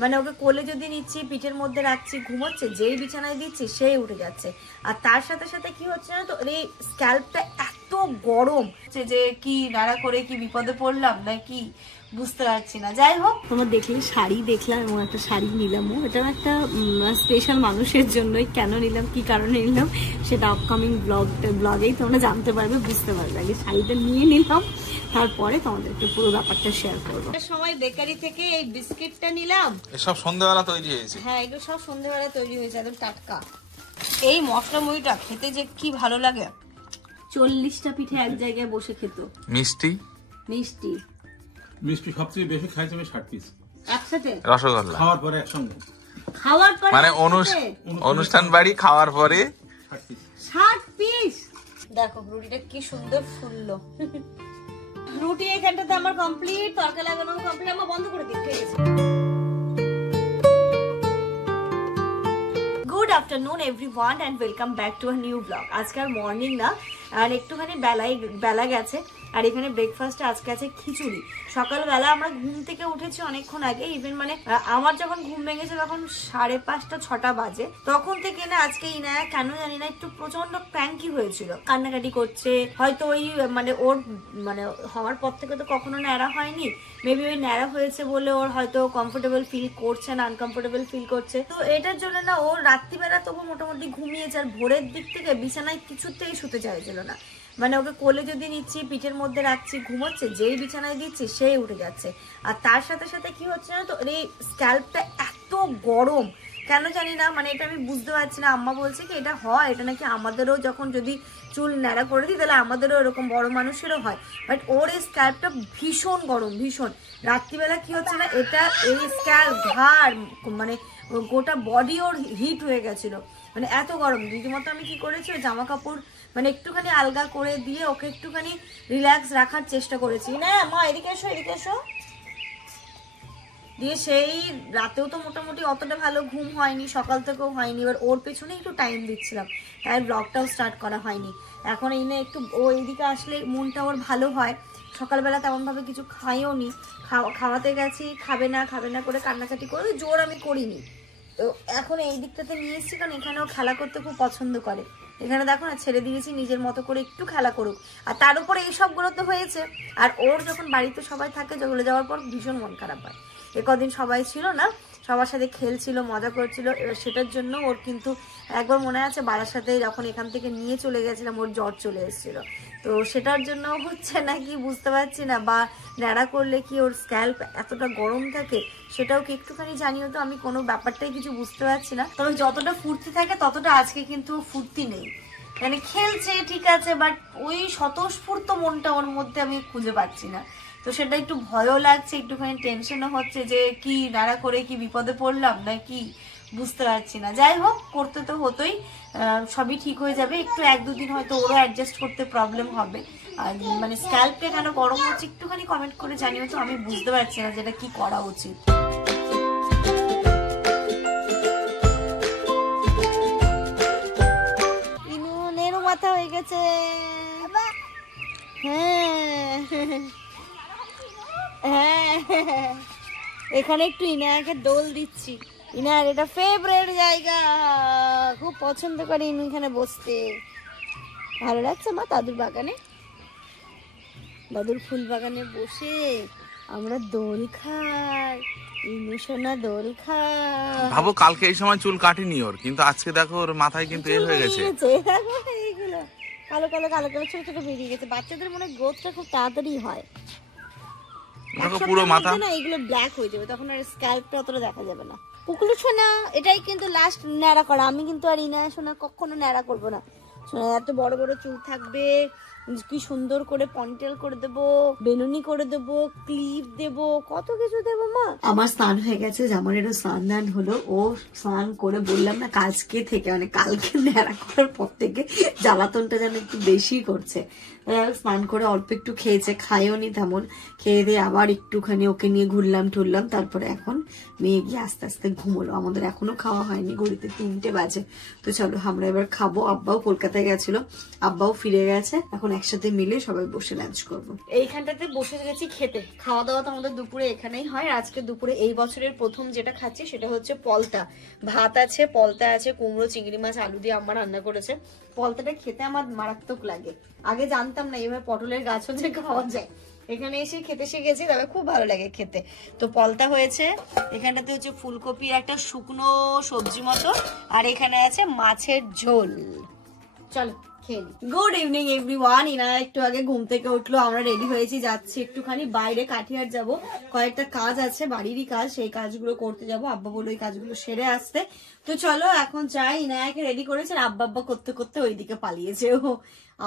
মানে ওকে কোলে যদি নিচ্ছি, পিঠের মধ্যে রাখছি, ঘুমোচ্ছে, যেই বিছানায় দিচ্ছি সেই উঠে যাচ্ছে। আর তার সাথে সাথে কি হচ্ছে না তো, এই স্ক্যাল্পটা এত গরম যে কি নাড়া করে কি বিপদে পড়লাম না কি বুঝতে পারছি না। যাই হোক, তোমরা দেখলে শাড়ি দেখলাম এবং একটা শাড়ি নিলামও। এটা একটা স্পেশাল মানুষের জন্যই। কেন নিলাম, কি কারণে নিলাম, সেটা আপকামিং ব্লগেই তোমরা জানতে পারবে, বুঝতে পারবে। আগে শাড়িটা নিয়ে নিলাম, তারপরে তোমাদেরকে পুরো ব্যাপারটা শেয়ার করবো। সময় বেকারি থেকে এই বিস্কিটটা নিলাম, সব সন্ধ্যাবেলা তৈরি হয়েছে। হ্যাঁ, এগুলো সব সন্ধ্যাবেলা তৈরি হয়েছে, একদম টাটকা। এই মশলা মুড়িটা খেতে যে কি ভালো লাগে। 40টা পিঠে এক জায়গায় বসে খেত। মিষ্টি মিষ্টি মিষ্টি সবচেয়ে বেশি খাইছে 60 পিস একসাথে, রসগোল্লা খাওয়ার পরে একসঙ্গে। খাওয়ার পরে মানে অনুষ্ঠান বাড়ি খাওয়ার পরে 60 পিস। দেখো রুটিটা কি সুন্দর ফুললো। রুটি এখানটাতে আমার কমপ্লিট, তরকা লাগানো কমপ্লিট। আমার বন্ধ করে দিই, ঠিক আছে। Good afternoon everyone and welcome back to a new blog. আজকাল মর্নিং না, আর একটুখানি বেলা গেছে। আর এখানে ব্রেকফাস্টে আজকে আছে খিচুড়ি। সকালবেলা আমরা ঘুম থেকে উঠেছি অনেকক্ষণ আগে, ইভেন মানে আমার যখন ঘুম ভেঙেছে তখন 5:30 6টা বাজে। তখন থেকে না আজকে ইনায়া কেন জানি না একটু প্রচন্ড ক্র্যাঙ্কি হয়েছিল, কান্নাকাটি করছে। হয়তো ওই মানে ওর মানে হওয়ার পর থেকে তো কখনো ন্যাড়া হয়নি, মেবি ওই ন্যাড়া হয়েছে বলে ওর হয়তো কমফোর্টেবল ফিল করছে না, আনকমফোর্টেবল ফিল করছে। তো এটার জন্য না ওর রাত্রিবেলা তবু মোটামুটি ঘুমিয়েছে, আর ভোরের দিক থেকে বিছানায় কিছুতেই শুতে চাইছিল না। মানে ওকে কোলে যদি নিচ্ছি, পিঠের মধ্যে রাখছি, ঘুমোচ্ছে, যেই বিছানায় দিচ্ছি সেই উঠে যাচ্ছে। আর তার সাথে সাথে কি হচ্ছে না তো, এই স্ক্যাল্পটা এত গরম কেন জানি না, মানে এটা আমি বুঝতে পারছি না। আম্মা বলছে কি এটা হয়, এটা নাকি আমাদেরও যখন যদি চুল ন্যাড়া করে দিই তাহলে আমাদেরও এরকম বড় মানুষেরও হয়। বাট ওর এই স্ক্যাল্পটা ভীষণ গরম, ভীষণ। রাত্রিবেলা কি হচ্ছে না, এটা এই স্ক্যাল্প ঘাড় মানে গোটা বডি ওর হিট হয়ে গেছিল, মানে এত গরম। রীতিমতো আমি কি করেছি, ওই জামা কাপড় মানে একটুখানি আলগা করে দিয়ে ওকে একটুখানি রিল্যাক্স রাখার চেষ্টা করেছি। না মা এদিকে এসো, এদিকে এসো দিয়ে। সেই রাতেও তো মোটামুটি অতটা ভালো ঘুম হয়নি, সকাল থেকেও হয়নি। এবার ওর পেছনে একটু টাইম দিচ্ছিলাম, তাই ব্লগটাও স্টার্ট করা হয়নি। এখন এই না একটু ও এইদিকে আসলে মনটা ওর ভালো হয়। সকালবেলা তেমনভাবে কিছু খাইও নি, খাওয়াতে গেছি, খাবে না করে কান্নাকাটি করে, জোর আমি করিনি। তো এখন এই দিকটাতে নিয়ে এসেছি, কারণ এখানেও খেলা করতে খুব পছন্দ করে। এখানে দেখো না, ছেড়ে দিয়েছি নিজের মতো করে একটু খেলা করুক। আর তার উপরে এই সবগুলো তো হয়েছে। আর ওর যখন বাড়িতে সবাই থাকে, চলে যাওয়ার পর ভীষণ মন খারাপ হয়। কদিন সবাই ছিল না, সবার সাথে খেলছিল, মজা করছিল। এবার সেটার জন্য ওর কিন্তু একবার মনে আছে বারাসাতে যখন এখান থেকে নিয়ে চলে গেছিলাম, ওর জ্বর চলে এসেছিল। তো সেটার জন্য হচ্ছে না কি বুঝতে পারছি না, বা ন্যাড়া করলে কি ওর স্ক্যাল্প এতটা গরম থাকে সেটাও কি একটুখানি জানিও তো। আমি কোনো ব্যাপারটাই কিছু বুঝতে পারছি না। তবে যতটা ফুর্তি থাকে ততটা আজকে কিন্তু ফুর্তি নেই। মানে খেলছে ঠিক আছে, বাট ওই স্বতঃস্ফূর্ত মনটা ওর মধ্যে আমি খুঁজে পাচ্ছি না। তো সেটা একটু ভয়ও লাগছে, একটুখানি টেনশনও হচ্ছে যে কি নাড়া করে কি বিপদে পড়লাম না কি বুঝতে পারছি না। যাই হোক, করতে তো হতোই, সবই ঠিক হয়ে যাবে। একটু 1-2 দিন হয়তো ওরও অ্যাডজাস্ট করতে প্রবলেম হবে। আর মানে স্ক্যাল্পটা কেন গরম হচ্ছে একটুখানি কমেন্ট করে জানিও তো, আমি বুঝতে পারছি না যেটা কি করা উচিত। ইনুনেরও মাথা হয়ে গেছে, হ্যাঁ হ্যাঁ, এখানে একটু ইনায়াকে দোল দিচ্ছি। ইনার এটা ফেভারিট জায়গা, খুব পছন্দ করে ইনু এখানে বসতে। ভালো লাগছে মা দাদুর বাগানে, দাদুর ফুল বাগানে বসে আমরা দোল খাই। ইনু সোনা দোল খায়। ভাবো কালকে এই সময় চুল কাটিনি ওর, কিন্তু আজকে দেখো ওর মাথায় কিন্তু এ হয়ে গেছে, এইগুলো কালো কালো কালো কালো ছোট ছোট বেরিয়ে গেছে। বাচ্চাদের মনে গ্রোথটা খুব তাড়াতাড়ি হয়, পুরো মাথা না এগুলো ব্ল্যাক হয়ে যাবে, তখন আর স্ক্যাল্পটা অতটা দেখা যাবে না। পুকুলু সোনা এটাই কিন্তু লাস্ট ন্যাড়া করা। আমি কিন্তু আর ইনা সোনা কখনো ন্যাড়া করবো না। এত বড় বড় চুল থাকবে, কি সুন্দর করে পনিটেল করে দেবো, বেনুনি করে দেবো, ক্লিপ দেবো, কত কিছু দেবো মা। আমার স্নান হয়ে গেছে, জামানেরও স্নান দান হলো। ও স্নান করে বললাম না কালকে থেকে মানে কালকে ন্যাড়া করার পর থেকে জ্বালাতনটা যেন একটু বেশি করছে। স্নান করে অল্প একটু খেয়েছে, খাইও নি তেমন। খেয়ে দিয়ে আবার একটুখানি ওকে নিয়ে ঘুরলাম টুরলাম, তারপরে এখন মেয়ে গিয়ে আস্তে আস্তে ঘুমোলো। আমাদের এখনো খাওয়া হয়নি, ঘড়িতে 3টে বাজে। তো চলো আমরা এবার খাবো। আব্বাও কলকাতায় গেছিল, আব্বাও ফিরে গেছে, এখন একসাথে মিলে সবাই বসে লাঞ্চ করব। এইখানটাতে বসে গেছি খেতে, খাওয়া দাওয়া তো আমাদের দুপুরে এখানেই হয়। আজকে দুপুরে এই বছরের প্রথম যেটা খাচ্ছি সেটা হচ্ছে পলতা। ভাত আছে, পলতা আছে, কুমড়ো চিংড়ি মাছ আলু দিয়ে আম্মা রান্না করেছে। পলতাটা খেতে আমার মারাত্মক লাগে, আগে জানতাম না এবার পটলের গাছ হচ্ছে খাওয়া যায়, এখানে এসে খেতে শিখেছি, তবে খুব ভালো লাগে খেতে। তো পলতা হয়েছে, এখানটাতে হচ্ছে ফুলকপির একটা শুকনো সবজি মতো, আর এখানে আছে মাছের ঝোল। চলো খেয়ে নি। Good evening everyone. ইনা একটু আগে ঘুম থেকে উঠলো, আমরা রেডি হয়েছি, যাচ্ছি একটুখানি বাইরে কাঠিয়ার যাব, কয়েকটা কাজ আছে বাড়িরই কাজ, সেই কাজগুলো করতে যাব। আব্বা বললো এই কাজগুলো সেরে আসতে, তো চলো এখন যাই। ইনায়াকে রেডি করেছে, আব্বা আব্বা করতে করতে ওইদিকে পালিয়েছে, ও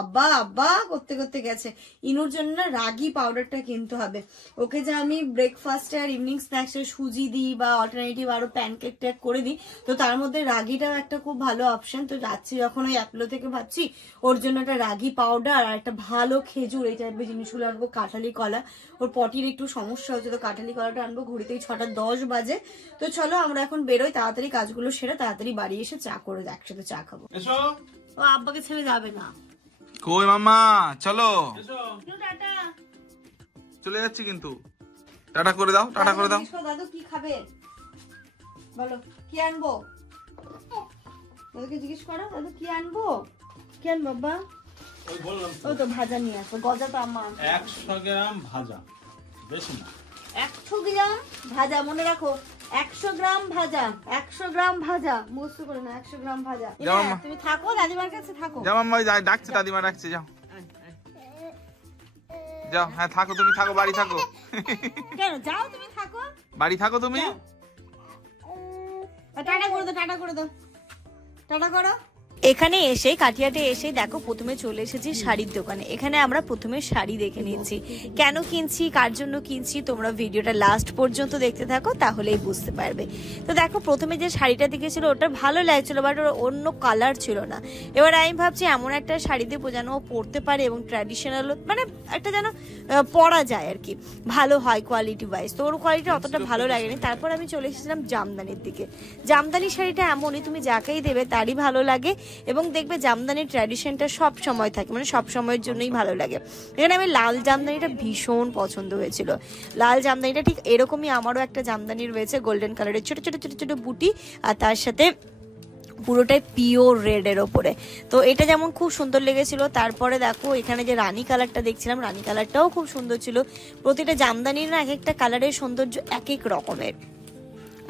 আব্বা আব্বা করতে করতে গেছে। ইনুর জন্য না রাগি পাউডারটা কিনতে হবে, ওকে যে আমি ব্রেকফাস্টে আর ইভিনিং স্ন্যাক্সে সুজি দিই বা অল্টারনেটিভ আরো প্যানকেক ট্যাক করে দিই, তো তার মধ্যে রাগিটাও একটা খুব ভালো অপশন। তো যাচ্ছি যখন ওই অ্যাপলো থেকে ভাবছি ওর জন্য একটা রাগি পাউডার আর একটা ভালো খেজুর এই টাইপের জিনিসগুলো আনবো, কাঁঠালি কলা, ওর পটির একটু সমস্যা হচ্ছে, তো কাঁঠালি কলাটা আনবো। ঘড়িতেই 6:10 বাজে। তো চলো আমরা এখন বেরোই, তাড়াতাড়ি কাজগুলো সেরে তাড়াতাড়ি বাড়ি এসে চা করে একসাথে চা খাবো। ও আব্বাকে ছেড়ে যাবে না। কই মামা, চলো টাটা। চলে যাচ্ছি কিন্তু, টাটা করে দাও, টাটা করে দাও। দাদু কি খাবে বলো, কি আনবো? দাদুকে জিজ্ঞেস করো, দাদু কি আনবো, কি আনবো বাবা? ও তো ভাজা নিয়ে আসো, গজা তো আমার 100 গ্রাম ভাজা, বেশি না। 100 গ্রাম ভাজা, মনে রাখো 100 গ্রাম ভাজা, 100 গ্রাম ভাজা, মুখস্থ করে না, 100 গ্রাম ভাজা। তুমি থাকো দাদিমার কাছে থাকো। যাও মাম্মা, ডাকছে দাদিমা ডাকছে, যাও যাও। হ্যাঁ থাকো, তুমি থাকো, বাড়ি থাকো। কেন যাও, তুমি থাকো, বাড়ি থাকো তুমি। টাটা করে দাও, টাটা করে দাও, টাটা করো। এখানে এসে কাটিয়াতে এসে দেখো প্রথমে চলে এসেছি শাড়ির দোকানে। এখানে আমরা প্রথমে শাড়ি দেখে নিচ্ছি, কেন কিনছি, কার জন্য কিনছি, তোমরা ভিডিওটা লাস্ট পর্যন্ত দেখতে থাকো তাহলেই বুঝতে পারবে। তো দেখো প্রথমে যে শাড়িটা দেখেছিল ওটা ভালো লাগছিল, বাট ওর অন্য কালার ছিল না। এবার আমি ভাবছি এমন একটা শাড়ি দেবো যেন ও পরতে পারে এবং ট্র্যাডিশনাল, মানে একটা যেন পরা যায় আর কি, ভালো হয় কোয়ালিটি ওয়াইজ। তো ওর কোয়ালিটি অতটা ভালো লাগেনি। তারপর আমি চলে এসেছিলাম জামদানির দিকে। জামদানি শাড়িটা এমনই, তুমি যাকেই দেবে তারই ভালো লাগে, এবং দেখবে জামদানির ট্র্যাডিশনটা সব সময় থাকে, মানে সব সময়ের জন্যই ভালো লাগে। এখানে আমি লাল জামদানিটা ভীষণ পছন্দ হয়েছিল। লাল জামদানিটা ঠিক এরকমই আমারও একটা জামদানি রয়েছে, গোল্ডেন কালারের ছোট ছোট ছোট ছোট বুটি, আর তার সাথে পুরোটাই পিওর রেড এর ওপরে। তো এটা যেমন খুব সুন্দর লেগেছিল। তারপরে দেখো এখানে যে রানী কালারটা দেখছিলাম, রানী কালারটাও খুব সুন্দর ছিল। প্রতিটা জামদানির না এক একটা কালারের সৌন্দর্য এক এক রকমের,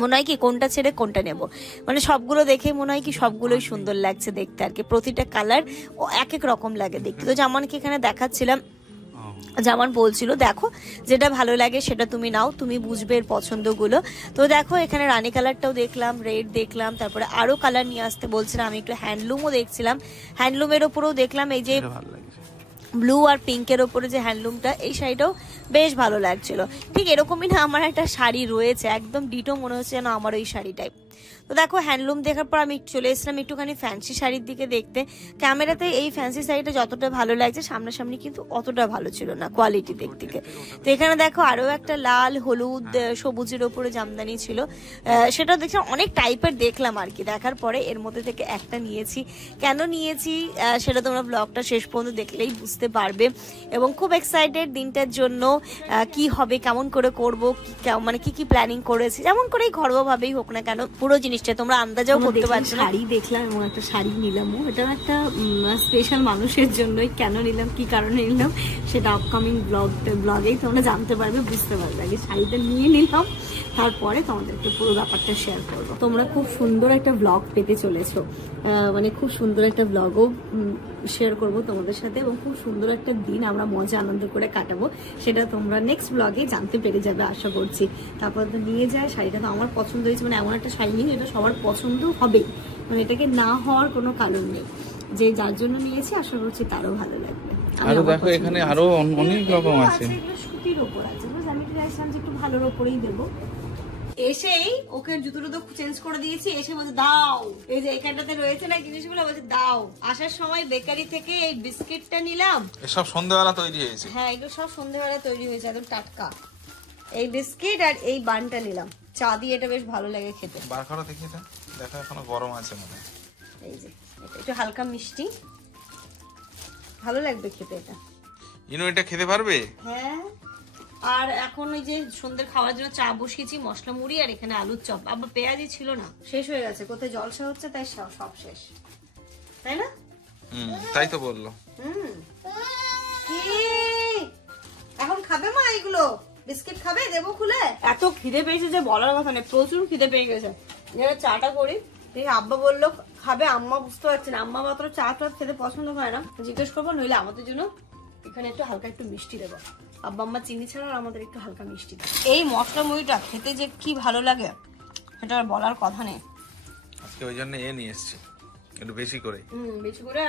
মনে হয় কি কোনটা ছেড়ে কোনটা নেব, মানে সবগুলো দেখে মনে হয় কি সবগুলোই সুন্দর লাগছে দেখতে আর কি, প্রতিটা কালার ও এক এক রকম লাগে দেখতে। তো জামানকে এখানে দেখাচ্ছিলাম, জামান বলছিল দেখো যেটা ভালো লাগে সেটা তুমি নাও, তুমি বুঝবে এর পছন্দগুলো। তো দেখো এখানে রানী কালারটাও দেখলাম, রেড দেখলাম, তারপরে আরো কালার নিয়ে আসতে বলছিলাম। আমি একটু হ্যান্ডলুমও দেখছিলাম, হ্যান্ডলুমের ওপরেও দেখলাম এই যে ব্লু আর পিঙ্কের ওপরে যে হ্যান্ডলুমটা, এই শাড়িটাও বেশ ভালো লাগছিল। ঠিক এরকমই না আমার একটা শাড়ি রয়েছে, একদম ডিটো মনে হচ্ছে যেন আমার ওই শাড়িটাই। তো দেখো হ্যান্ডলুম দেখার পর আমি চলে এসেছিলাম একটুখানি ফ্যান্সি শাড়ির দিকে দেখতে। ক্যামেরাতে এই ফ্যান্সি শাড়িটা যতটা ভালো লাগছে সামনাসামনি কিন্তু অতটা ভালো ছিল না কোয়ালিটি দিক থেকে। তো এখানে দেখো আরো একটা লাল হলুদ সবুজের ওপরে জামদানি ছিল, সেটা দেখছি অনেক টাইপের দেখলাম আর কি। দেখার পরে এর মধ্যে থেকে একটা নিয়েছি। কেন নিয়েছি সেটা তোমরা ব্লগটা শেষ পর্যন্ত দেখলেই বুঝতে পারবে, এবং খুব এক্সাইটেড দিনটার জন্য, কি হবে, কেমন করে করবো, মানে কি কি প্ল্যানিং করেছি, যেমন করেই ঘরোয়াভাবেই হোক না কেন পুরো জিনিসটা তোমরা আন্দাজও করতে পারছো না। শাড়ি দেখলাম এবং একটা শাড়ি নিলামও, এটা একটা স্পেশাল মানুষের জন্যই। কেন নিলাম, কি কারণে নিলাম সেটা আপকামিং ব্লগেই তোমরা জানতে পারবে, বুঝতে পারবে। আগে শাড়িটা নিয়ে নিলাম, তারপরে তোমাদেরকে পুরো ব্যাপারটা শেয়ার করবো। তোমরা খুব সুন্দর একটা ব্লগ পেতে চলেছো, মানে খুব সুন্দর একটা ব্লগও শেয়ার করবো তোমাদের সাথে, এবং খুব সুন্দর একটা দিন আমরা মজা আনন্দ করে কাটাবো, সেটা তোমরা নেক্সট ব্লগে জানতে পেরে যাবে আশা করছি। তারপর তো নিয়ে যায় শাড়িটা, তো আমার পছন্দ হয়েছে, মানে এমন একটা শাড়ি নিয়ে এটা সবার পছন্দ হবে, মানে এটাকে না হওয়ার কোনো কারণ নেই। যে যার জন্য নিয়েছি আশা করছি তারও ভালো লাগবে। আরো দেখো এখানে আরো অনেক রকম আছে, এগুলো সুতির ওপর আছে, আমি চাইছিলাম যে একটু ভালোর ওপরেই দেবো। এসেই ওকে জুতো টুতো চেঞ্জ করে দিয়েছি, এসে বলছে দাও, এই যে এখানটাতে রয়েছে না জিনিসগুলো, বলছে দাও। আসার সময় বেকারি থেকে এই বিস্কিটটা নিলাম, এসব সন্ধ্যাবেলা তৈরি হয়েছে। হ্যাঁ এগুলো সব সন্ধ্যাবেলা তৈরি হয়েছে, একদম টাটকা। এই বিস্কিট আর এই বানটা নিলাম, চা দিয়ে এটা বেশ ভালো লাগে খেতে। বার করো দেখি, এটা দেখো এখনো গরম আছে মনে হয়। এই যে এটা একটু হালকা মিষ্টি, ভালো লাগবে খেতে এটা। ইনু এটা খেতে পারবে? হ্যাঁ। আর এখন ওই যে সন্ধ্যের খাওয়ার জন্য চা বসিয়েছি, মশলা মুড়ি আর এখানে আলুর চপ। আবার পেঁয়াজই ছিল না, শেষ হয়ে গেছে, কোথায় জলসা হচ্ছে তাই সব শেষ, তাই না? তাই তো বললো। কি এখন খাবে মা এগুলো? বিস্কিট খাবে? দেবো খুলে? এত খিদে পেয়েছে যে বলার কথা নেই, প্রচুর খিদে পেয়ে গেছে। চাটা করি, আব্বা বললো খাবে, আম্মা বুঝতে পারছি না, আম্মা মাত্র চা টা খেতে পছন্দ করে না, জিজ্ঞেস করবো, নইলে আমাদের জন্য এখানে একটু হালকা একটু মিষ্টি দেবো। আব্বা আম্মা চিনি ছাড়া আর আমাদের একটু হালকা মিষ্টি দেবো। এই মশলা মুড়িটা খেতে যে কি ভালো লাগে সেটা আর বলার কথা নেই। আজকে ওই জন্য নিয়ে এসছি একটু বেশি করে। বেশি করে।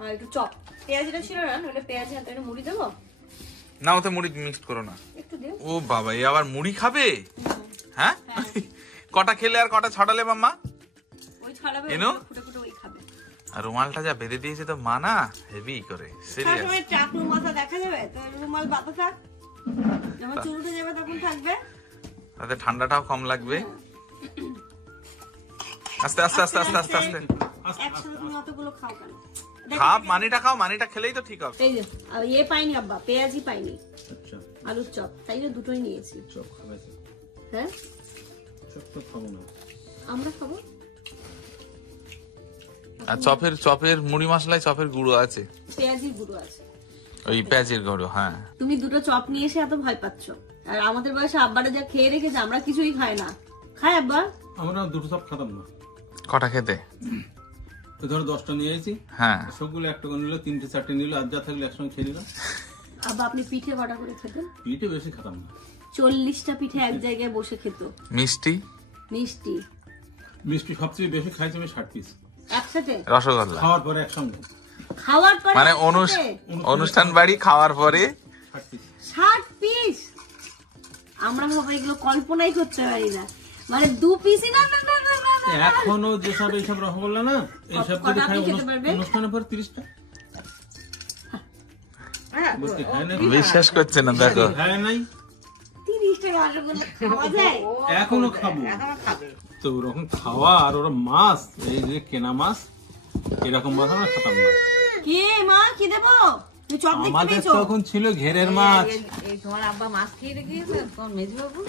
আর একটু চপ, পেঁয়াজটা ছিল না, নইলে পেঁয়াজ হাতে মুড়ি দেবো না, ওতে মুড়ি মিক্সড করো না। একটু দিও। ও বাবা, এই আবার মুড়ি খাবে? হ্যাঁ, কটা খেলে আর কটা ছড়ালে মাম্মা? ওই ছড়াবে, এনো ফুটে ফুটে ওই খাবে। আর রুমালটা যা বেঁধে দিয়েছে তো মা না, হেভি করে সিরিয়াস। সবসময় চাকরু মাথা দেখা যাবে তো, রুমাল বাতা থাক, যখন চুল উঠে যাবে তখন থাকবে, তাতে ঠান্ডাটাও কম লাগবে। আস্তে আস্তে আস্তে আস্তে আস্তে আস্তে একসাথে তুমি অতগুলো খাও কেন? খাও, মানিটা খাও, মানিটা খেলেই তো ঠিক হবে। এই যে পাইনি আব্বা, পেঁয়াজই পাইনি, আচ্ছা আলুর চপ, তাই জন্য দুটোই নিয়েছি। চপ খাবে? হ্যাঁ চপ তো খাবো না। আমরা খাবো। আর চপের মুড়ি মশলায় চপের গুঁড়ো আছে, পেঁয়াজির গুঁড়ো আছে, ওই পেঁয়াজের গুঁড়ো। হ্যাঁ, তুমি দুটো চপ নিয়ে এসে এত ভয় পাচ্ছ, আর আমাদের বয়সে আব্বারা যা খেয়ে রেখেছে, আমরা কিছুই খাই না। খাই আব্বা? আমরা দুটো চপ খেতাম না। কটা খেতে? তো ধরো 10টা নিয়ে এসেছি, হ্যাঁ, সবগুলো একটা করে নিল, 3টে 4টে নিল, আর যা থাকলে একসঙ্গে খেয়ে নিলাম। আব্বা আপনি পিঠে কটা করে খেতেন? পিঠে বেশি খেতাম না। 40টা পিঠে এক জায়গায় বসে খেত। মিষ্টি মিষ্টি সবচেয়ে বেশি খাইছি আমি 60 পিস একসাথে, রসগোল্লা খাওয়ার পরে একসঙ্গে। খাওয়ার পরে মানে অনুষ্ঠান বাড়ি খাওয়ার পরে 60 পিস। 60 পিস? আমরা বাবা এগুলো কল্পনাই করতে পারি না, মানে 2 পিসই না। এখনো যেসব এইসব রসগোল্লা না, এইসব যদি খাই অনুষ্ঠানের পর 30টা। বিশ্বাস করছে না, দেখো। হ্যাঁ নাই 30টা রসগোল্লা খাওয়া যায়? এখনো খাবো তো ওরকম খাওয়া। আর ওরা মাছ, এই যে কেনা মাছ, এরকম মাছ আমরা খেতাম না। কে মা কি দেবো? তুই চপ দেখতে আমাদের পেয়েছো? তখন ছিল ঘেরের মাছ। এই তোমার আব্বা মাছ খেয়ে রেখেছে, তোমার মেজবাবু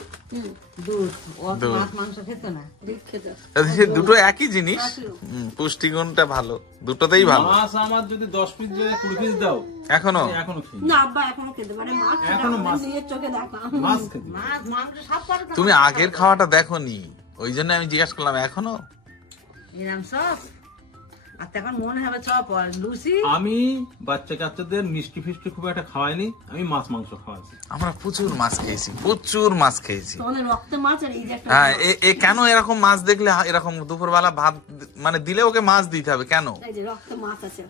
দুধ, ও তো মাছ মাংস খেত না। সে দুটো একই জিনিস, পুষ্টিগুণটা ভালো, দুটোতেই ভালো। মাছ আমার যদি 10 পিস 20 পিস দাও, এখনো এখনো খাই। না আব্বা এখনো খেতে পারে মাছ, এখনো মাছ, নিজের চোখে দেখা। মাছ খেতে। মাছ মাংস সব পারো তো। তুমি আগের খাওয়াটা দেখোনি, ওই জন্য আমি জিজ্ঞাসা করলাম এখনো। এরম সব আর তখন মনে হবে চপ আর লুচি। আমি বাচ্চা কাচ্চাদের মিষ্টি ফিষ্টি খুব একটা খাওয়াইনি, আমি মাছ মাংস খাওয়াইছি। আমরা প্রচুর মাছ খেয়েছি, প্রচুর মাছ খেয়েছি। তোমাদের রক্তে মাছ, আর এই যে একটা হ্যাঁ, এ কেন এরকম মাছ দেখলে এরকম দুপুরবেলা ভাত মানে দিলে ওকে মাছ দিতে হবে কেন? এই যে রক্তে মাছ আছে।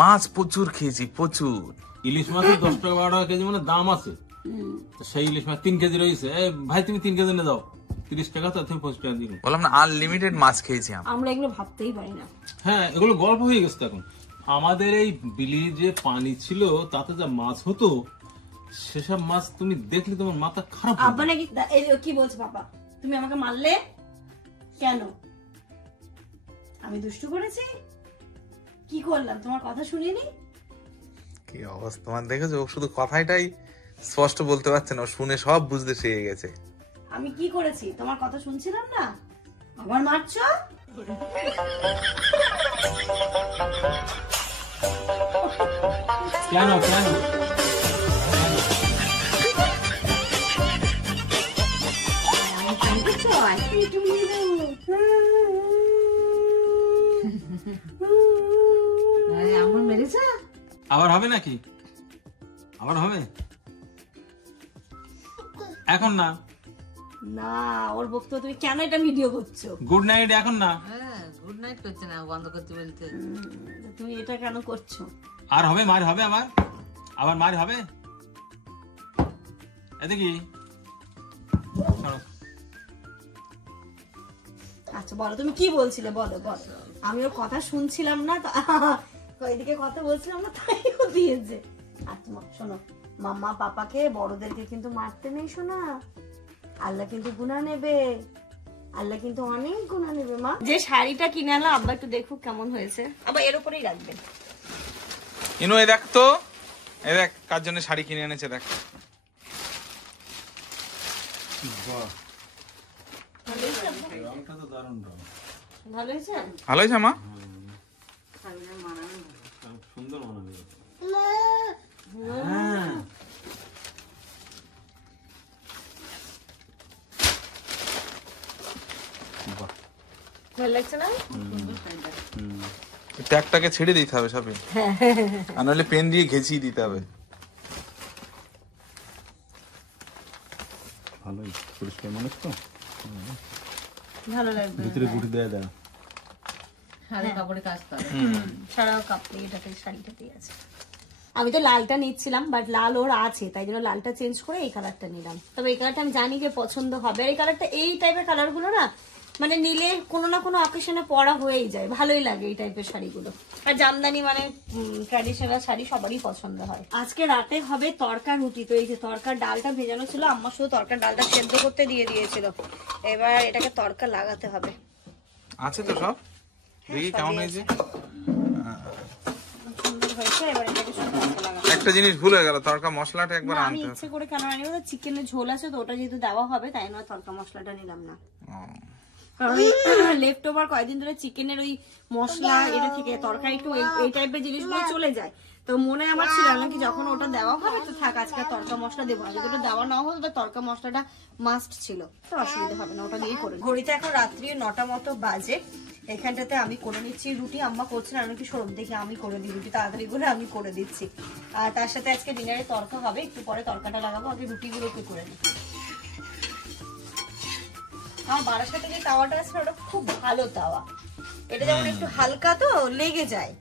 মাছ প্রচুর খেয়েছি, প্রচুর। ইলিশ মাছের 10 টাকা 12 টাকা কেজি মানে দাম আছে। তো সেই ইলিশ মাছ 3 কেজি রয়েছে, এই ভাই তুমি 3 কেজি নিয়ে দাও, 30 টাকা, তো তুমি 25 টাকা দিন। বললাম না, আনলিমিটেড মাছ খেয়েছি আমরা এগুলো ভাবতেই পারি না। হ্যাঁ, এগুলো গল্প হয়ে গেছে এখন। আমাদের এই বিলির যে পানি ছিল, তাতে যা মাছ হতো, সেসব মাছ তুমি দেখলে তোমার মাথা খারাপ হবে। আব্বা নাকি এই যে কি বলছে পাপা, তুমি আমাকে মারলে কেন? আমি দুষ্টু করেছি? কি করলাম? তোমার কথা শুনিনি? কি অবস্থা তোমার দেখেছো, ও শুধু কথাটাই স্পষ্ট বলতে পারছে না, ও শুনে সব বুঝতে শিখে গেছে। আমি কি করেছি? তোমার কথা শুনছিলাম না, আবার মারছো? কেন কেন? আমার মেরেছে। আবার হবে নাকি? আবার হবে? এখন না। না, ওর বক্তব্য তুমি কেন এটা ভিডিও করছো? গুড নাইট এখন না। হ্যাঁ, গুড নাইট করছে না, বন্ধ করতে বলতে। তুমি এটা কেন করছো? আর হবে, মার হবে, আবার মার হবে। এদিকে চলো। আচ্ছা বলো, তুমি কি বলছিলে, বলো বলো। আমি ওর কথা শুনছিলাম না তো এদিকে কথা বলছিলাম না, তাইও দিয়েছে। আচ্ছা শোনো, মাম্মা পাপাকে বড়দেরকে কিন্তু মারতে নেই শোনা, আল্লাহ কিন্তু গুনাহ নেবে, আল্লাহ কিন্তু অনেক গুনাহ নেবে। মা যে শাড়িটা কিনে আনলো, আব্বা একটু দেখুক কেমন হয়েছে, আবার এর উপরেই রাখবে। ইনু এই দেখ তো, এই দেখ কার জন্য শাড়ি কিনে এনেছে দেখ। বাহ, রংটা তো দারুণ রং। ভালো হয়েছে? ভালো হয়েছে মা? শাড়িটা মানানো ভালো। সুন্দর মানাবে। হ্যাঁ। বাহ, ভালো লাগছে না? সুন্দর শাড়িটা। ট্যাগটাকে ছেড়ে দিতে হবে সবে, আর নাহলে পেন দিয়ে ঘেঁচিয়ে দিতে হবে। ভালোই পরিষ্কার মানুষ তো, ভালো লাগবে। ভিতরে গুটি দেয়া দেয়। শাড়ি কাপড়ে কাজ করে। সারাও কাপড়ে এটাতে শাড়িটাতেই আছে। আমি তো লালটা নিচ্ছিলাম, বাট লাল ওর আছে, তাই জন্য লালটা চেঞ্জ করে এই কালারটা নিলাম। তবে এই কালারটা আমি জানি যে পছন্দ হবে। আর এই কালারটা, এই টাইপের কালারগুলো না মানে নিলে কোনো না কোনো অকেশনে পরা হয়েই যায়, ভালোই লাগে এই টাইপের শাড়িগুলো। আর জামদানি মানে ট্র্যাডিশনাল শাড়ি সবারই পছন্দ হয়। আজকে রাতে হবে তরকা রুটি। তো এই যে তরকার ডালটা ভেজানো ছিল, আম্মা শুধু তরকার ডালটা সেদ্ধ করতে দিয়ে দিয়েছিল, এবার এটাকে তরকা লাগাতে হবে। আছে তো সব, দেখি কেমন হয়েছে। সুন্দর হয়েছে, এবার এটাকে শুধু তরকা লাগাতে হবে। একটা জিনিস ভুল হয়ে গেল, তরকা মশলাটা একবার না, আমি আনতে হবে। ইচ্ছে করে কেন আনি বলতো, চিকেনের ঝোল আছে তো, ওটা যেহেতু দেওয়া হবে তাই নয় তরকা মশলাটা নিলাম না। ও, কারণ লেফট ওভার কয়েকদিন ধরে চিকেনের ওই মশলা এটা থেকে তরকারি একটু এই টাইপের জিনিসগুলো চলে যায়। তো মনে আমার ছিল নাকি যখন ওটা দেওয়া হবে তো থাক, আজকে আর তরকা মশলা দেবো না। যদি ওটা দেওয়া না হতো তো তরকা মশলাটা মাস্ট ছিল, তো অসুবিধা হবে না, ওটা দিয়েই করে। ঘড়িতে এখন রাত্রি 9টা মতো বাজে। এখানটাতে আমি করে নিচ্ছি রুটি, আম্মা করছে না, আমি কি সরব দেখি আমি করে দিই রুটি, তাড়াতাড়ি করে আমি করে দিচ্ছি। আর তার সাথে আজকে ডিনারে তরকা হবে, একটু পরে তরকাটা লাগাবো, আগে রুটিগুলো একটু করে নিই। আমার বারাসাতে যে তাওয়াটা আছে ওটা খুব ভালো তাওয়া, এটা যেমন একটু হালকা তো লেগে যায়।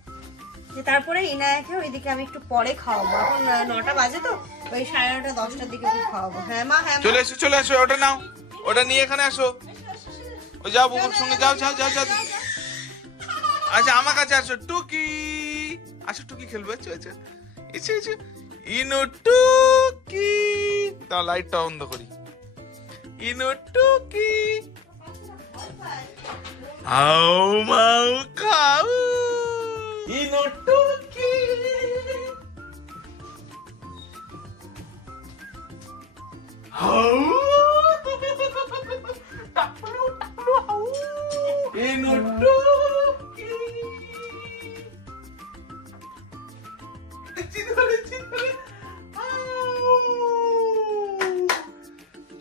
যে তারপরে ইনায়াকে ওইদিকে আমি একটু পরে খাওয়াবো, এখন 9টা বাজে তো, ওই 9:30 10টার দিকে একটু খাওয়াবো। হ্যাঁ মা, হ্যাঁ মা। চলে এসো চলে এসো, ওটা নাও, ওটা নিয়ে এখানে আসো। ও যাও বুবুর সঙ্গে, যাও যাও যাও যাও। আচ্ছা আমার কাছে আসো, টুকি আসো, টুকি খেলবে। আচ্ছা আচ্ছা, এসে এসে ইনু টুকি। তাও লাইটটা বন্ধ করি। ইনু টুকি আও মাও খাও। ইনু টুকি হাউ। টাকলু টাকলু হাউ। ইনু টুকি চিদরে চিদরে হাউ।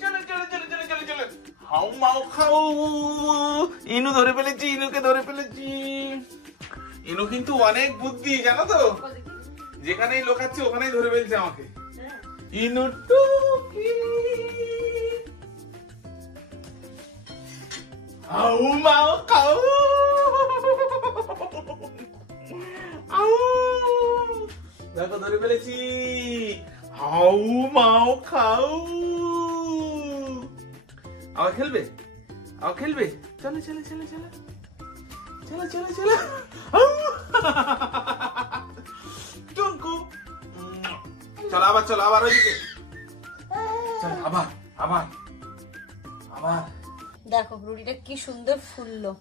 চলো চলো চলো চলো চলো চলো, হাউ মাও খাও। ইনু ধরে ফেলেছি, ইনুকে ধরে ফেলেছি। ইনু কিন্তু অনেক বুদ্ধি জানো তো, যেখানেই লোকাচ্ছে ওখানেই ধরে ফেলছে আমাকে। ইনু টুকি হাউ মাও খাও। আউ, দেখো ধরে ফেলেছি। হাউ মাও খাও। আবার খেলবে, আবার খেলবে। চলো চলো চলো চলো চলো চলো চলো। টুকু চলো, আবার চলো, আবার ওইদিকে চলো, আবার আবার আবার। দেখো রুটিটা কি সুন্দর ফুললো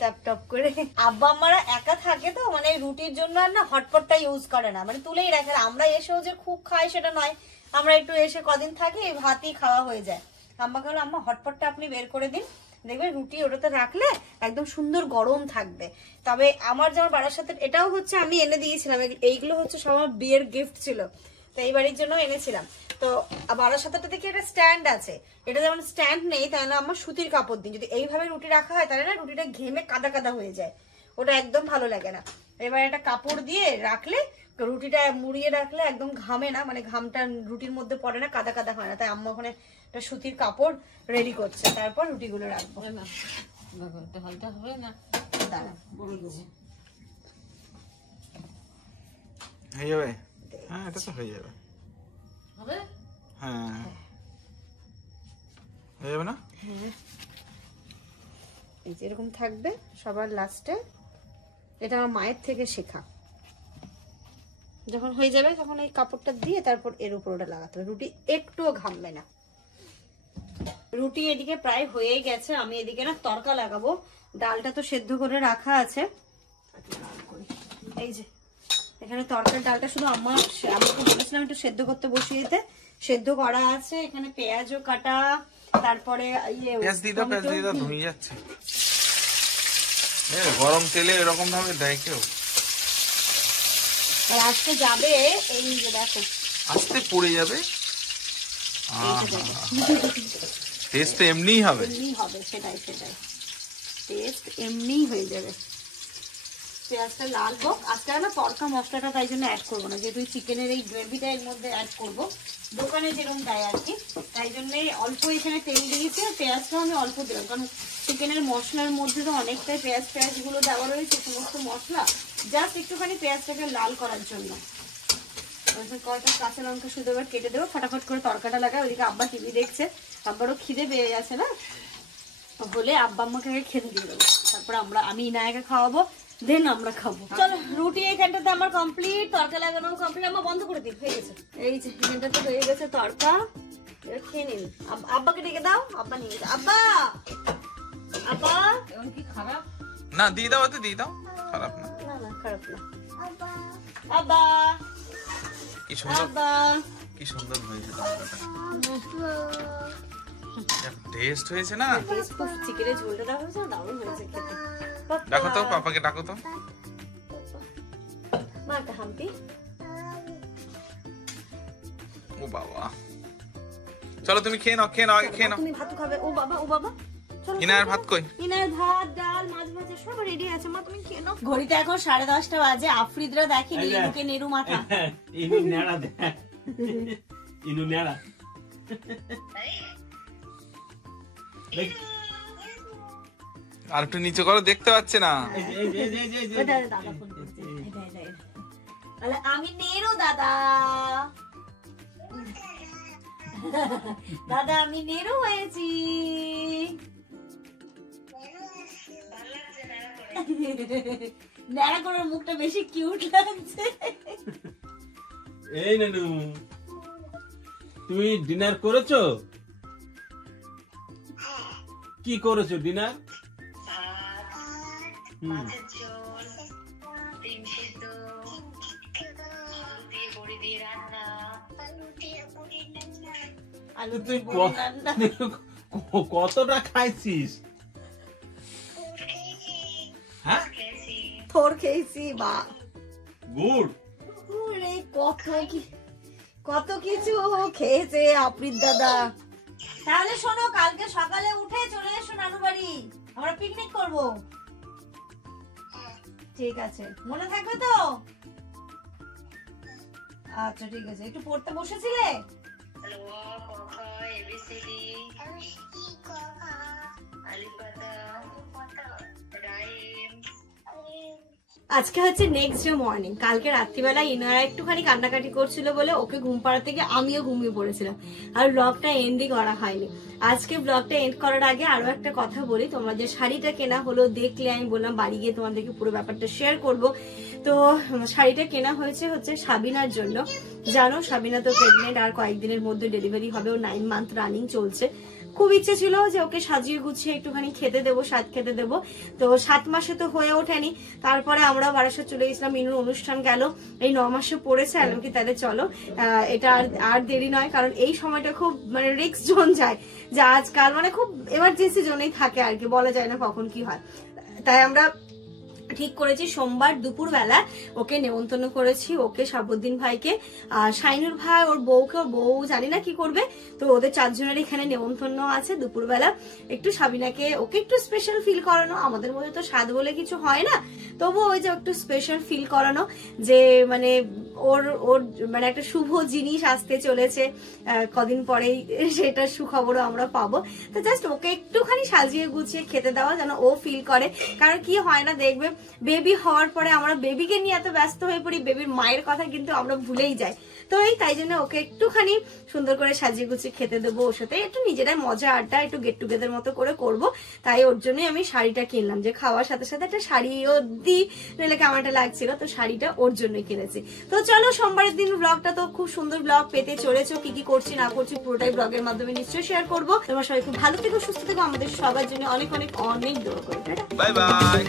টপ টপ করে। আব্বা আম্মারা একা থাকে তো, মানে রুটির জন্য আর না হটপটটা ইউজ করে না, মানে তুলেই রাখে। আমরা এসেও যে খুব খাই সেটা নয়, আমরা একটু এসে কদিন থাকি, ভাতই খাওয়া হয়ে যায়। আম্মা বললো আম্মা হটপটটা আপনি বের করে দিন, দেখবেন রুটি ওটাতে রাখলে একদম সুন্দর গরম থাকবে। তবে আমার যেমন বাড়ার সাথে এটাও হচ্ছে আমি এনে দিয়েছিলাম, এইগুলো হচ্ছে সব আমার বিয়ের গিফট ছিল, তো এই বাড়ির জন্য এনেছিলাম। তো বাড়ার সাথে থেকে এটা স্ট্যান্ড আছে, এটা যেমন স্ট্যান্ড নেই তাই না আমার সুতির কাপড় দিন, যদি এইভাবে রুটি রাখা হয় তাহলে না রুটিটা ঘেমে কাদা কাদা হয়ে যায়, ওটা একদম ভালো লাগে না। এবার একটা কাপড় দিয়ে রাখলে, রুটিটা মুড়িয়ে রাখলে একদম ঘামে না, মানে ঘামটা রুটির মধ্যে পড়ে না, কাদা কাদা হয় না। তাই আম্মা ওখানে একটা সুতির কাপড় রেডি করছে, তারপর রুটিগুলো রাখবো। হালকা হবে না, দাঁড়া হয়ে যাবে। হ্যাঁ এটা তো হয়ে যাবে। হবে। হ্যাঁ হয়ে যাবে না। এই যে এরকম থাকবে সবার লাস্টে, এটা আমার মায়ের থেকে শেখা। যখন হয়ে যাবে তখন এই কাপড়টা দিয়ে তারপর এর উপর ওটা লাগাতে হবে, রুটি একটুও ঘামবে না। রুটি এদিকে প্রায় হয়েই গেছে, আমি এদিকে না তরকা লাগাবো। ডালটা তো সেদ্ধ করে রাখা আছে, এই যে এখানে তরকারি ডালটা শুধু আমাকে বলেছিলাম একটু সেদ্ধ করতে বসিয়ে দিতে, সেদ্ধ করা আছে। এখানে পেঁয়াজও কাটা, তারপরে পেঁয়াজ দিয়ে দাও, ধুয়ে যাচ্ছে। গরম তেলে এরকম ভাবে দেয় কেউ? আর আজকে যাবে এই যে দেখো আস্তে পড়ে যাবে, টেস্ট তো এমনিই হবে, সেটাই টেস্ট এমনিই হয়ে যাবে। পেঁয়াজটা লাল হোক। আজকে না তড়কা মশলাটা তাই জন্য অ্যাড করবো না, যেহেতু চিকেনের এই গ্রেভিটা এর মধ্যে অ্যাড করবো, দোকানে যেরকম দেয় আর কি, তাই জন্য অল্প এখানে তেল দিয়েছি। আর পেঁয়াজটাও আমি অল্প দিলাম, কারণ চিকেনের মশলার মধ্যে তো অনেকটাই পেঁয়াজ গুলো দেওয়া রয়েছে, সমস্ত মশলা, জাস্ট একটুখানি পেঁয়াজটাকে লাল করার জন্য। কয়টা কাঁচা লঙ্কা শুধু এবার কেটে দেবো, ফটাফট করে তরকাটা লাগায়। ওইদিকে আব্বা টিভি দেখছে, আব্বারও খিদে পেয়ে গেছে না, হলে আব্বা আম্মাকে খেতে দিয়ে দেবো, তারপর আমি ইনায়াকে খাওয়াবো, দেন আমরা খাবো। চলো, রুটি এখানটাতে আমার কমপ্লিট, তরকা লাগানো কমপ্লিট। আমার বন্ধ করে দিই, হয়ে গেছে। এই যে এখানটাতে হয়ে গেছে তরকা, এটা খেয়ে নিন। আব্বাকে ডেকে দাও, আব্বা নিয়ে গেছে। আব্বা এমন কি খারাপ? না দিয়ে দাও, দিয়ে দাও, খারাপ না, না খারাপ না। আব্বা কি সুন্দর হয়েছে তরকাটা, টেস্ট হয়েছে না? চিকেনের ঝোলটা দেওয়া হয়েছে, দারুণ হয়েছে খেতে। ডাকো তো পাপাকে, ডাকো তো। মাটা হাম্পি, ও বাবা, চলো তুমি খেয়ে নাও, আগে খেয়ে নাও। তুমি ভাত খাবে? ও বাবা চলো। ইনার ভাত কই? ইনার ভাত, ডাল, মাছ ভাজা সব রেডি আছে, মা তুমি খেয়ে নাও। ঘড়িতে এখন 10:30 বাজে। আফ্রিদরা দেখেনি মুখে নেরু মাথা। ইনু নেড়া দেখ, ইনু নেড়া আর একটু নিচে করো, দেখতে পাচ্ছে না। আমি নেরু দাদা, দাদা আমি নেরু হয়েছি। ন্যাড়া করার মুখটা বেশি কিউট লাগছে। এই নেনু, তুমি ডিনার করেছো? কি করেছো ডিনার? তুই কতটা খাইছিস? হ্যাঁ, থোর খেয়েছি বা গুড। কত কিছু খেয়েছে আফ্রিদ দাদা। তাহলে শোনো, কালকে সকালে উঠে চলে এসো নানু বাড়ি, আমরা পিকনিক করব। ঠিক আছে, মনে থাকবে তো? আচ্ছা ঠিক আছে। একটু পড়তে বসেছিলে? আজকে হচ্ছে নেক্সট ডে মর্নিং। কালকে রাত্রিবেলা ইনারা একটুখানি কান্নাকাটি করছিল বলে ওকে ঘুম পাড়াতে গিয়ে আমিও ঘুমিয়ে পড়েছিলাম, আর ব্লগটা এন্ডই করা হয়নি। আজকে ব্লগটা এন্ড করার আগে আরো একটা কথা বলি, তোমরা যে শাড়িটা কেনা হলো দেখলে, আমি বললাম বাড়ি গিয়ে তোমাদেরকে পুরো ব্যাপারটা শেয়ার করব। তো শাড়িটা কেনা হচ্ছে সাবিনার জন্য। জানো সাবিনা তো প্রেগনেন্ট, আর কয়েকদিনের মধ্যে ডেলিভারি হবে, ও 9 মান্থ রানিং চলছে। খুব ইচ্ছে ছিল যে ওকে সাজিয়ে গুছিয়ে একটুখানি খেতে দেবো, স্বাদ খেতে দেবো। তো 7 মাসে তো হয়ে ওঠেনি। তারপরে আমরা বারাসাত চলে গেছিলাম, মিনুর অনুষ্ঠান গেল, এই 9 মাসে পড়েছে। আলাম কি তাহলে চলো, এটা আর দেরি নয়, কারণ এই সময়টা খুব মানে রিস্ক জোন যায়, যে আজকাল মানে খুব এমার্জেন্সি জোনেই থাকে আর কি, বলা যায় না কখন কি হয়। তাই আমরা ঠিক করেছি সোমবার দুপুর বেলা ওকে নেমন্তন্ন করেছি, ওকে শাহাবুদ্দিন ভাইকে, আর শাইনুর ভাই, ওর বউকে, ওর বউ জানি না কি করবে, তো ওদের 4 জনের এখানে নেমন্তন্ন আছে দুপুরবেলা। একটু সাবিনাকে ওকে একটু স্পেশাল ফিল করানো, আমাদের মধ্যে তো স্বাদ বলে কিছু হয় না, তবু ওই যে একটু স্পেশাল ফিল করানো, যে মানে ওর মানে একটা শুভ জিনিস আসতে চলেছে কদিন পরেই, সেটা সুখবরও আমরা পাবো। তো জাস্ট ওকে একটুখানি সাজিয়ে গুছিয়ে খেতে দেওয়া, যেন ও ফিল করে। কারণ কি হয় না, দেখবে বেবি হওয়ার পরে আমরা বেবিকে নিয়ে এত ব্যস্ত হয়ে পড়ি, বেবির মায়ের কথা কিন্তু আমরা ভুলেই যাই। তো তাই জন্য ওকে একটুখানি সুন্দর করে সাজিয়ে গুছিয়ে খেতে দেবো, ওর সাথে একটু নিজেরাই মজা আড্ডা একটু গেট টুগেদার মতো করে করব। তাই ওর জন্যই আমি শাড়িটা কিনলাম, যে খাওয়ার সাথে সাথে একটা শাড়িও দিই, নইলে কেমনটা লাগছিল, তো শাড়িটা ওর জন্যই কিনেছি। তো চলো, সোমবারের দিন ব্লগটা তো খুব সুন্দর ব্লগ পেতে চলেছো, কি কি করছি না করছি পুরোটাই ব্লগের মাধ্যমে নিশ্চয়ই শেয়ার করবো। তোমার সবাই খুব ভালো থেকো, সুস্থ থেকো, আমাদের সবার জন্য অনেক অনেক অনেক দোয়া করো। Bye bye.